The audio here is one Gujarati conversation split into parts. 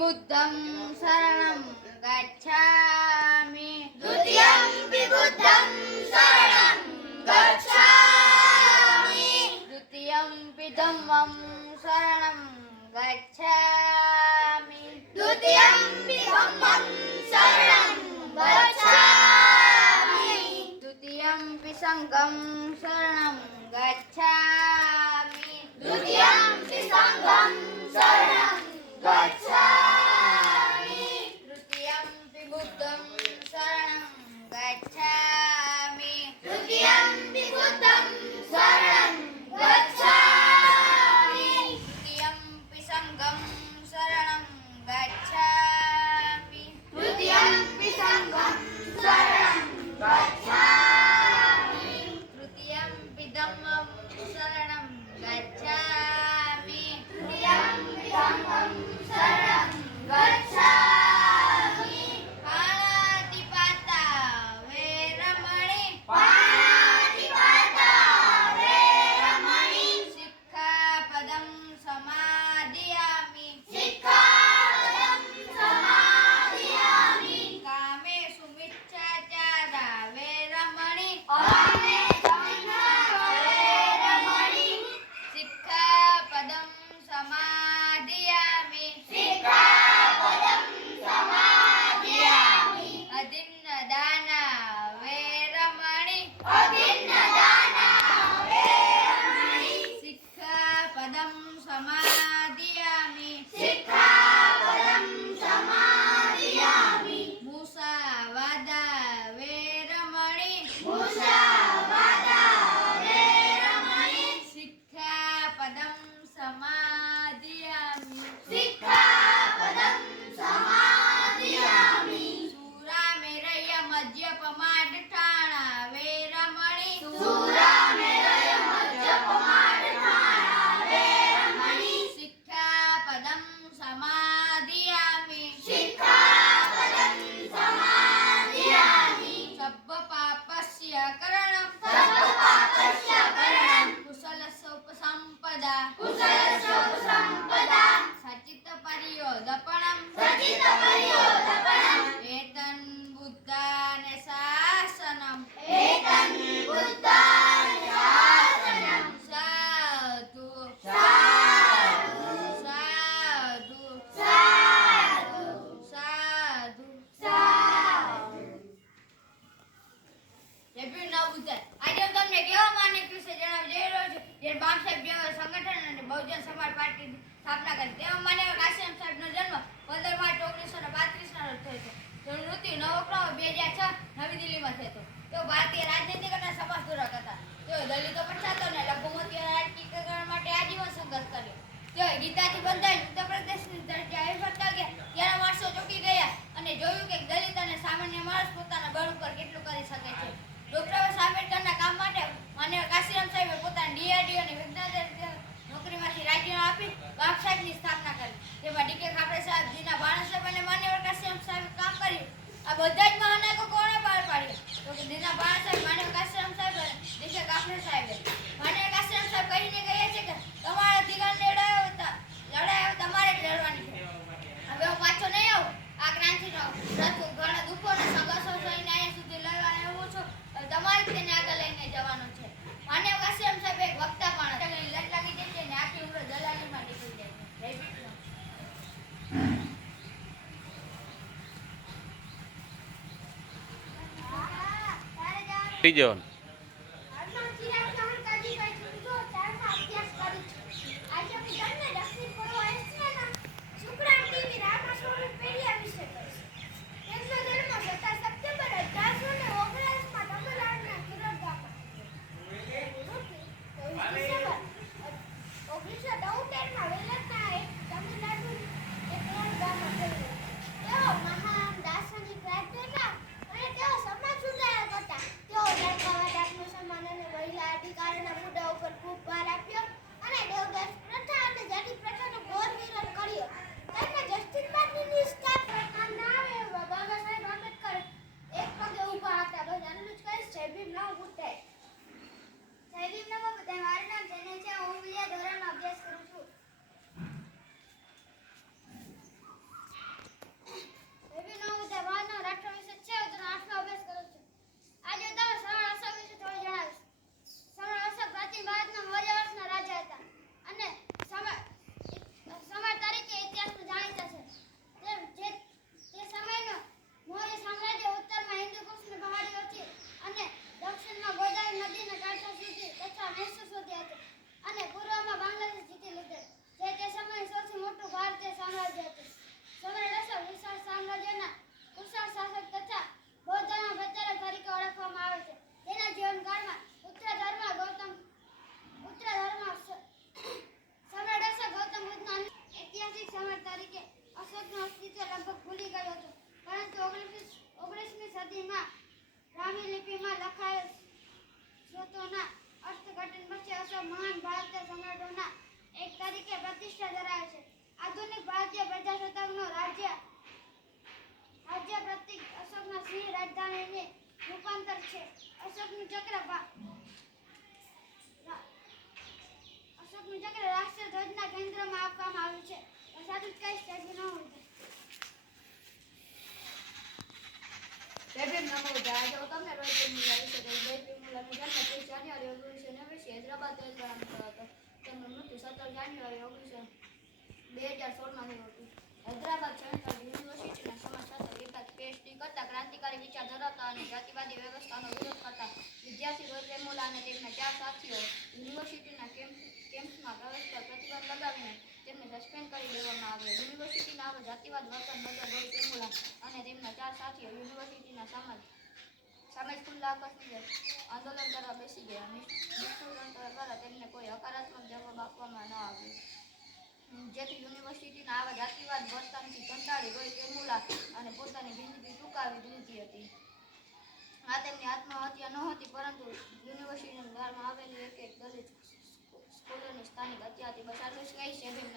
बुद्धं शरणं गच्छामि द्वितीयंपि बुद्धं शरणं गच्छामि द्वितीयंपि धम्मं शरणं गच्छामि द्वितीयंपि धम्मं शरणं गच्छामि द्वितीयंपि संघं शरणं गच्छामि द्वितीयंपि संघं शरणं गच्छामि तृतीयंपि बुद्धं शरणं गच्छामि तृतीयंपि बुद्धं शरणं गच्छामि तृतीयंपि संघं शरणं गच्छामि तृतीयंपि संघं शरणं गच्छामि तृतीयंपि धम्मं शरणं गच्छामि तृतीयंपि धम्मं शरणं गच्छामि पाणातिपाता वेरमणि पाणातिपाता वेरमणि सिक्खापदं समादयामि सिक्खापदं समादयामि कामेषु मिच्छाचारा वेरमणि कामेषु वेरमणि सिक्खापदं समादयामि सिक्खापदं समादयामि अदिन्नदाना वेरमणि अभिन्नदाना वेरमणि सिक्खापदं समादयामि सिक्खापदं समादयामि मुसावादा वेरमणि मुसावादा वेरमणि सिक्खापदं समादयामि सिक्खापदं समादयामि सूरामेरय मद्यपमाडठाणा वेरमणि सूरामेरय मद्यपमाडठाणा वेरमणि सिक्खापदं समादयामि सिक्खापदं समादयामि सब्बपापस्य करणं सर्वपापस्य करणं कुशलसोपसम्पदा कुशलसोपसम्पदा सचित्तपर्योदपणं सचित्तपर्योदपणम् एतन् बुद्धान शासनम् एतं बुद्धानि शासनं साधु साधु साधु साधु साधु साधु જેવી ન બુદ્ધાય આજે હું તમને કેવા માનીક વિશે જણાવી જઈ રહ્યો છું જે બાપ સાહેબ જેવા સંગઠન અને બહુજન સમાજ પાર્ટીની સ્થાપના કરી તેમાં માનવ કાશીરામ સાહેબનો જન્મ 15 માર્ચ 1935 ના રોજ થયો હતો. તેનું મૃત્યુ 9 ઓક્ટોબર 2006 નવી દિલ્હીમાં થયો હતો. તેઓ ભારતીય રાજનીતિક અને સમાજસુધારક હતા. તેઓ દલિતો પછાતો અને લઘુમતીઓ રાજકીયકરણ માટે આજીવન સંઘર્ષ કર્યો. તેઓ ગીતાથી બંધાઈને ઉત્તર પ્રદેશની ધરતી આવી ફરતા ગયા ત્યારે માણસો ચોંકી ગયા અને જોયું કે દલિત અને સામાન્ય માણસ પોતાના બળ ઉપર કેટલું કરી શકે છે. ડોક્ટર આંબેડકરના કામ માટે માનવ કાશીરામ સાહેબે પોતાની ડીઆરડીઓ અને વિજ્ઞાન નોકરીમાંથી રાજીનામું આપી બાપ સાહેબની સ્થાપના કરી. જેમાં ડીકે ખાપરે સાહેબ, જીના ભાણા સાહેબ અને માનવ કાશીરામ સાહેબે કામ કર્યું. આ બધા જ મહાનાયકો કોણે બહાર પાડ્યા? તો કે જીના ભાણા સાહેબ, માનવ કાશીરામ સાહેબ અને ડીકે ખાપરે સાહેબે. માનવ કાશીરામ સાહેબ કહીને ગયા છે કે તમારા દિગંત લડાઈ તમારે જ લડવાની છે. હવે હું પાછો નહીં આવું. આ ક્રાંતિનો રથ ઘણા દુઃખો અને સંઘર્ષો સહીને અહીંયા સુધી લડવાનો એવું છું. તમારે તેને આગળ લઈને જવાનો છે. માનવ કાશીરામ સાહેબ એક વક્તા પણ હતા. લટ લાગી જાય છે ને આખી ઉંમર દલાલીમાં નીકળી જાય છે. જય વિક્રમ. જવાનું મહાન દાર્શનિક રાજ હતા અને તેઓ સમાજ સુધારક હતા. તેઓ લખાયેલ સ્ત્રોતોના અર્થઘટન પછી અશોક મહાન ભારતીય સમ્રાટોના એક તરીકે પ્રતિષ્ઠા ધરાવે છે. આધુનિક ભારતીય પ્રજાસત્તાકનો રાજ્ય પ્રતીક અશોકના સિંહ રાજધાનીને રૂપાંતર છે. અશોકનું ચક્ર રાષ્ટ્રીય ધ્વજના કેન્દ્રમાં આપવામાં આવ્યું છે. સાચું જ કહીશ કે ન હોય. જય ભીમ નમો બુદ્ધાય. આજે હું તમને રોહિત મુલ્લા વિશે કહીશ. રોહિત મુલ્લાનો જન્મ 30 જાન્યુઆરી 1989 હૈદરાબાદ તેલંગાણામાં થયો હતો. તેમનું મૃત્યુ 17 જાન્યુઆરી 2016માં થયું હતું. હૈદરાબાદ સેન્ટ્રલ યુનિવર્સિટીના સમાજશાસ્ત્ર વિભાગ પીએચડી કરતા ક્રાંતિકારી વિચાર ધરાવતા અને જાતિવાદી વ્યવસ્થાનો વિરોધ કરતા વિદ્યાર્થી રોહિત વેમુલા અને તેમના 4 સાથીઓ યુનિવર્સિટીના કેમ્પસમાં પ્રવેશ પર પ્રતિબંધ લગાવીને તેમને સસ્પેન્ડ કરી દેવામાં આવ્યા. યુનિવર્સિટીના આવા જાતિવાદ વર્તન બદલ રોહિત વેમુલા અને તેમના 4 સાથીઓ યુનિવર્સિટીના સામે ખુલ્લા આકાશની આંદોલન કરવા બેસી ગયા. નિષ્ઠુર તંત્ર દ્વારા તેમને કોઈ હકારાત્મક જવાબ આપવામાં ન આવ્યો, જેથી યુનિવર્સિટીના આવા જાતિવાદ વર્તનથી કંટાળી રોહિત વેમુલા અને પોતાની જિંદગી ટૂંકાવી લીધી હતી. આ તેમની આત્મહત્યા નહોતી, પરંતુ યુનિવર્સિટીના દ્વારમાં આવેલી એક દલિત સ્કૂલોની સ્થાનિક હત્યા હતી. બસ આટલું જ કહીશ. જય ભીમ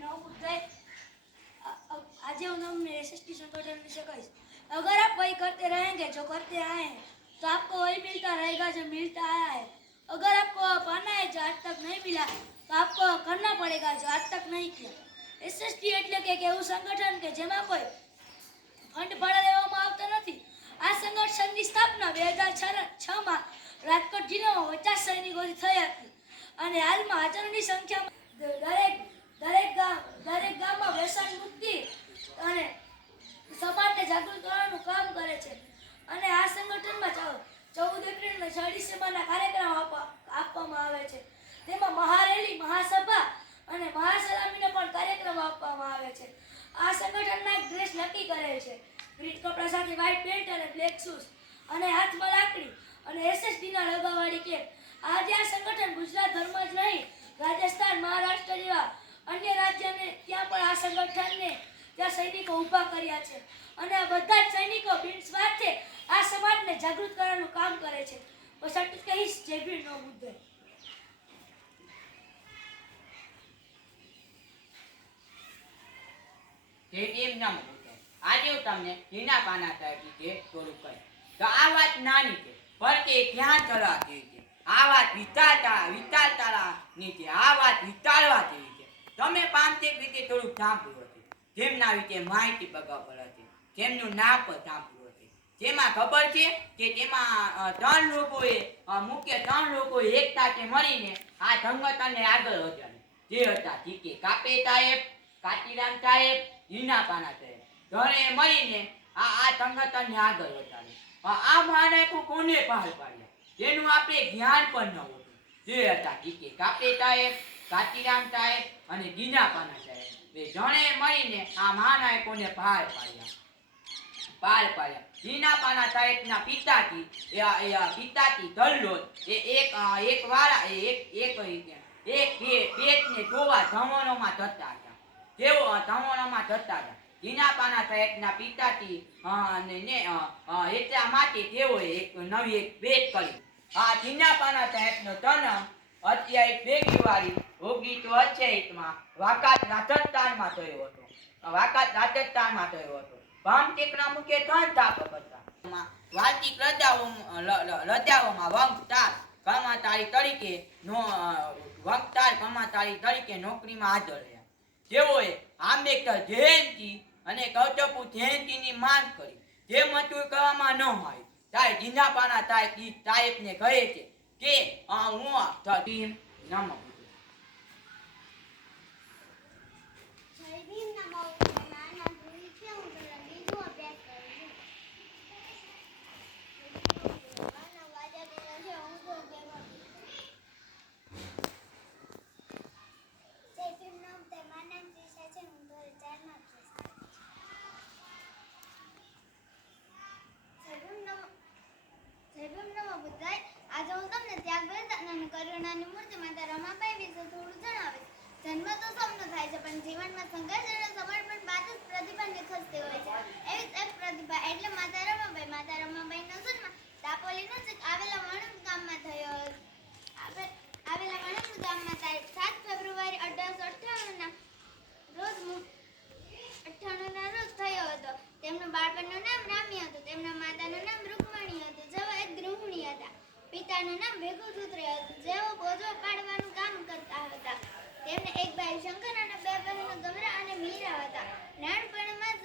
નમો બુદ્ધાય. आज हम एसएसटी संगठन विषय कहिस। अगर आप वही करते रहेंगे जो करते आए हैं तो आपको वही मिलता रहेगा जो मिलता आया है। अगर आपको पाना है जो आज तक नहीं मिला तो आपको करना पड़ेगा जो आज तक नहीं किया। एसएसटी એટલે કે એવું સંગઠન કે જેમાં કોઈ ફંડ ભાડા લેવામાં આવતો નથી. આ સંગઠનની સ્થાપના 2006માં રાજકોટ જિલ્લામાં 50 સૈનિકોથી થઈ હતી અને હાલમાં હજારોની સંખ્યામાં દરેક ગામમાં વ્યસન મુક્તિ અને સમાજને જાગૃત કરવાનું કામ કરે છે. અને આ સંગઠનમાં 14 એપ્રિલ અને 6 ડિસેમ્બરના કાર્યક્રમ આપવામાં આવે છે. તેમાં મહારેલી, મહાસભા અને મહાસલામીનો પણ કાર્યક્રમ આપવામાં આવે છે. આ સંગઠનમાં એક ડ્રેસ નક્કી કરેલ છે. ગ્રીન કપડા સાથે વ્હાઇટ પેન્ટ અને બ્લેક શૂઝ અને હાથમાં લાકડી અને એસએસડીના લગાવાળી કેપ. આજે આ સંગઠન ગુજરાત ધર્મ જ નહીં, રાજસ્થાન, મહારાષ્ટ્ર જેવા અન્ય રાજ્યને ત્યાં પણ આ સંગઠનને ત્યાં સૈનિકો ઊભા કર્યા છે. અને આ બધા જ સૈનિકો બિનસ્વાર્થે આ સમાજને જાગૃત કરવાનું કામ કરે છે. બસ આટલું જ કહીશ. જય ભીમ નમો બુદ્ધાય. એમ ના મૂકતો. આજે હું તમને લીના પાના સાહેબ વિશે થોડુંક કહી તો આ વાત નાની છે, પણ તે ક્યાં ચડવા જેવી છે. આ વાત વિચારતાની છે. આ વાત વિચારવા જેવી છે. તમે પાંચેક રીતે થોડુંક સાંભળ્યું હશે. જેમના વિશે માહિતી બગાવર હતી, જેમનું નામ પણ સાંભળ્યું હશે. જેમાં ખબર છે કે તેમાં મુખ્ય ત્રણ લોકોએ એક સાથે મળીને આ સંગઠનને આગળ વધાર્યું. જે હતા જીકે કાપે સાહેબ, કાચીરામ સાહેબ, લીના પાના સાહેબ. ઘણે મળીને આ સંગઠનને આગળ વધાર્યું. આ માણસો કોને બહાર પાડ્યા એનું આપણે ધ્યાન પણ ન હતું. જે હતા જીકે કાપે સાહેબ, કાચીરામ સાહેબ અને લીના પાના સાહેબ. બે જણે મળીને આ મહાનાયકોને પાર પાડ્યા. લીના પાના સાહેબના પિતાજી ધલ્લોદ પેટને ધોવા ધમણોમાં જતા હતા. લીના પાના સાહેબના પિતાજી એટલા માટે તેઓએ એક નવી ભેટ કરી. આ લીના પાના સાહેબનો જન્મ 1928માં વાકાત રાજસ્થાનમાં થયો હતો. ભામટેકના મુખ્ય ત્રણ સ્થાપક હતા. વાર્ષિક રજાઓમાં કર્મચારી તરીકે નોકરીમાં હાજર રહ્યા. તેઓએ આંબેડકર જયંતિ અને કૌતપુ જયંતિની માંગ કરી. જે મંજૂર કરવામાં ન આવી ત્યારે લીના પાના સાહેબને કહે છે કે હું નમો જય ભીમ નમો બુદ્ધાય. મારું નામ ધ્રુવી છે. હું ધોરણ 2 નો અભ્યાસ કરું છું. મારું નામ વાજા તેના છે. હું ધોરણ 2 માં જય ભીમ નમો બુદ્ધાય. મારું નામ ત્રિષા છે. હું ધોરણ 4 માં અભ્યાસ કરું છું. જય ભીમ નમો બુદ્ધાય. આજે હું તમને ત્યાગ બલિદાન અને કરુણાની મૂર્તિ માતા રમાબાઈ તેમને એક ભાઈ શંકર અને બે બહેનો ગમરા અને મીરા હતા. નાનપણમાં જ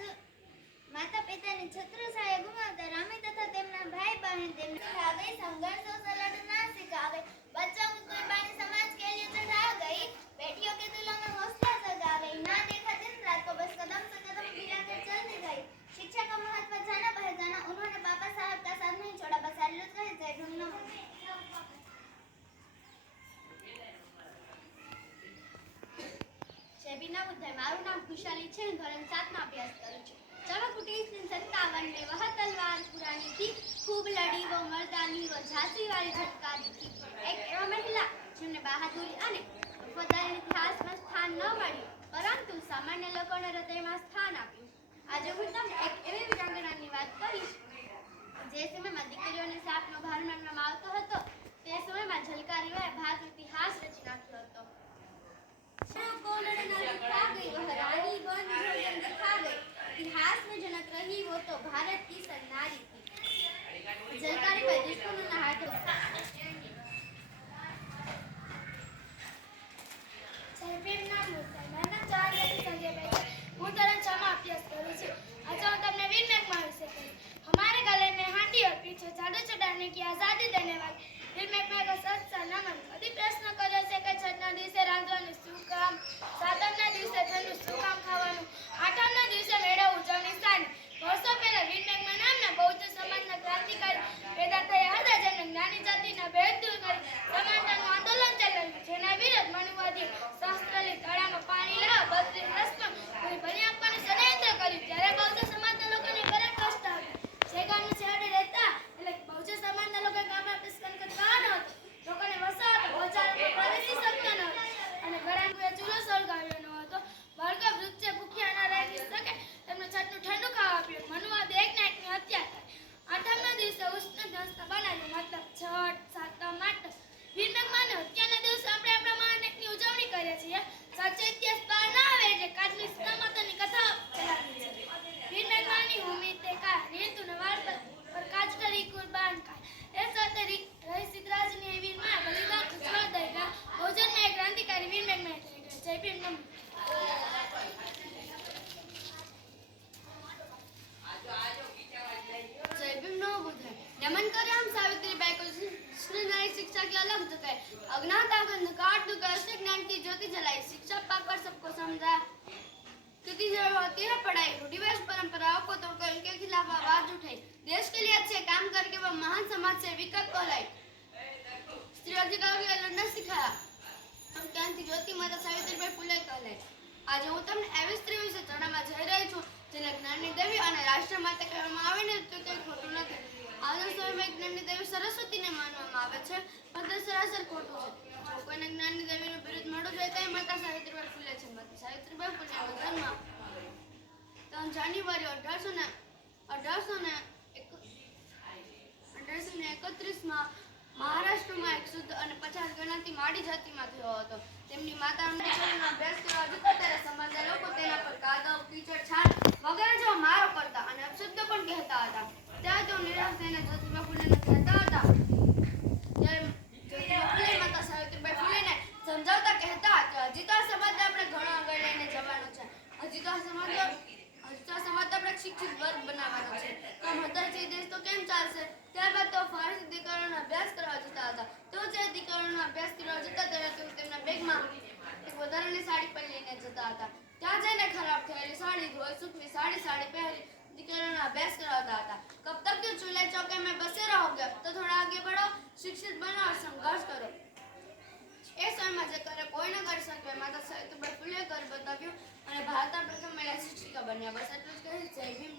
માતા પિતાની છત્રછાયા ગુમાવતા રામી તથા તેમના ભાઈ बहन તેમને सिखा गई, संघर्ष और लड़ना सिखा गई, बच्चों को कुर्बानी समाज के लिए चढ़ा गई, बेटियों के दिलों में हौसला जगा गई, ना देखा दिन रात को बस कदम से कदम मिलाकर चलती गई. शिक्षा का महत्व जाना पहचाना, उन्होंने बाबा साहब का साथ नहीं छोड़ा. बस आटલું જ કહે જય ભીમ. જય ભીમના બુદ્ધાય. મારું નામ ખુશાલી છે. ધોરણ 7 માં અભ્યાસ કરું છું. चमक उठी 57 में वह तलवार पुरानी थी, खूब लड़ी वो मर्दानी वो झांसी वाली झटकारी थी. एक एवा महिला જેમને બહાદુરી અને વફાદારી ઇતિહાસમાં સ્થાન ન મળ્યું, પરંતુ સામાન્ય લોકોના હૃદયમાં સ્થાન આપ્યું. આજે હું તમને એક એવી વીરાંગનાની વાત કરીશ જે સમયમાં દીકરીઓને સાપનો ભાર માનવામાં આવતો હતો, તે સમયમાં ઝલકારીઓએ ભારત ઇતિહાસ રચી નાખ્યો હતો. को लड़ना दिखा गई वह रानी बन जो जंग दिखा गई, इतिहास में जनक रही वो तो भारत की सरनारी थी. जलकारी पर दुश्मनों हाथ જય ભીમના બુદ્ધાય. મારું નામ ચાંદની સંજયભાઈ છે. હું ધોરણ 6 માં અભ્યાસ કરું છું. આજે હું તમને વીર મેઘમા વિશે કહીશ. हमारे गले में हाथी और पीछे जादू चढ़ाने की आजादी देने वाली वीर मेघमा का सच्चा नमन. कभी प्रश्न કર્યો છે કે છઠના દિવસે રાંધવાનું શું કામ, સાતમના દિવસે ઠંડુ શું કામ ખાવાનું, આઠમના દિવસે મેળો ઉજવણી શાની. વર્ષો પહેલા વીર મેઘમા નામના બૌદ્ધ સમાજના ક્રાંતિકારી પેદા થયા હતા, જેમણે જ્ઞાની જાતિના ભેદ દૂર કરી સમાનતાનું આંદોલન ચલાવ્યું. જેના વિરોધ મનુવાદી શાસ્ત્રલી તળામાં પાણી લાવવા બત્રીસ વર્ષમાં કોઈ બની આપવાનું ષડયંત્ર કર્યું. ત્યારે બૌદ્ધ સમાજના લોકોને ઘરે કષ્ટ આવ્યું. જે ગામના છેડે રહેતા એટલે બૌદ્ધ સમાજના લોકો ગામમાં પ્રવેશ કરતા ન હતો. લોકોને વસાવતો બજારમાં પ્રવેશી શકતો ન હતો અને ઘરાંગોએ ચૂલો સળગાવ્યો ન હતો. બાળકો વૃક્ષે ભૂખ્યા ન રહી શકે તેમને છઠનું ઠંડુ ખાવા આપ્યું. મનુવાદ એક ના એકની હત્યા કરી. આઠમના દિવસે ઉષ્ણ ધસ્ત બનાવ્યું, મતલબ છઠ, સાતમ, આઠમ. વીર મેઘમાની હત્યાના દિવસે આપણે આપણા મહાનાયકની ઉજવણી કરીએ છીએ. સાચો ઇતિહાસ બહાર ના આવે એટલે કાચની સનાતનની કથા ચલાવી છે. વીર મેઘમાની ભૂમિ તે કા રીતુ નવાર પર કાચ કરી કુરબાન કા એ સાથે રહી સિદ્ધરાજની વીર માં બલિદાન ઉજવા દઈલા ભોજનમાં એક ક્રાંતિકારી વીર મેઘમા થઈ ગયા. જય ભીમ. जय भीम नमो बुद्धाय. नमन करे हम सावित्रीबाई को जिसने नारी शिक्षा की अलग जगाई, अज्ञानता का अंधकार दूर कर उसने ज्ञान की ज्योति जलाई, शिक्षा पाकर सबको समझाया. कितनी जरूर होती है पढ़ाई, रूढ़िवादी परंपराओं को तोड़कर उनके खिलाफ आवाज उठाई, देश के लिए अच्छे काम करके वह महान समाज सेविका कहलाई. स्त्री अधिकारों के लिए लड़ना सिखाया, हम ज्ञान की ज्योति माता सावित्रीबाई फुले कहलाई. આજે હું તમને એવી સ્ત્રી વિશે જણાવવા જઈ રહી છું જેને જ્ઞાનની દેવી અને રાષ્ટ્ર માતા કહેવામાં આવે ને તો કંઈ ખોટું નથી. આજના સમયમાં જ્ઞાનની દેવી સરસ્વતીને માનવામાં આવે છે, પણ તે સરાસર ખોટું છે. જો કોઈને જ્ઞાનની દેવીનું બિરુદ મળવું જોઈએ તો એ માતા સાવિત્રીબાઈ ફૂલે છે. માતા સાવિત્રીબાઈ ફૂલેનો જન્મ 3 જાન્યુઆરી 1831માં મહારાષ્ટ્રમાં એક શુદ્ધ અને 50 ગણાતી માડી જાતિમાં થયો હતો. તેમની માતાનો અભ્યાસ કરવા જતો ત્યારે સમાજના લોકો તેના પર કાદવ, કીચડ, છાણ વગેરે જેવો મારો કરતા અને અપશબ્દ પણ કહેતા હતા. ત્યારે તેઓ નિરાશ થઈને જ્યોતિબા ફૂલેને કહેતા હતા. ત્યારે જ્યોતિબા ફૂલે માતા સાવિત્રીબાઈ ફૂલેને સમજાવતા કહેતા કે હજી તો આ સમાજને આપણે ઘણો આગળ લઈને જવાનો છે. હજી તો આ સમાજ આપણે શિક્ષિત વર્ગ બનાવવાનો છે. તો મધર છે દેશ તો કેમ ચાલશે? ત્યારબાદ તો ફારસી દીકરીઓનો અભ્યાસ કરવા જતા હતા. તો જે દીકરીઓનો અભ્યાસ કરવા જતા ત્યારે તેઓ તેમના બેગમાં એક વધારાની સાડી પણ લઈને જતા હતા. ત્યાં જઈને ખરાબ થયેલી સાડી ધોઈ સૂકવી સાડી પહેરી દીકરીઓનો અભ્યાસ કરાવતા હતા. કબ તક તું ચૂલ્હે चौके में बसे रहोगे तो थोड़ा आगे बढ़ो, शिक्षित बनो और संघर्ष करो. એ સમયમાં જે કરે કોઈ ન કરી શકે માતા સાવિત્રીબાઈ ફૂલે કરી બતાવ્યું અને ભારતના પ્રથમ મહિલા શિક્ષિકા બન્યા. બસ એટલું જ કહીશ. જય ભીમ.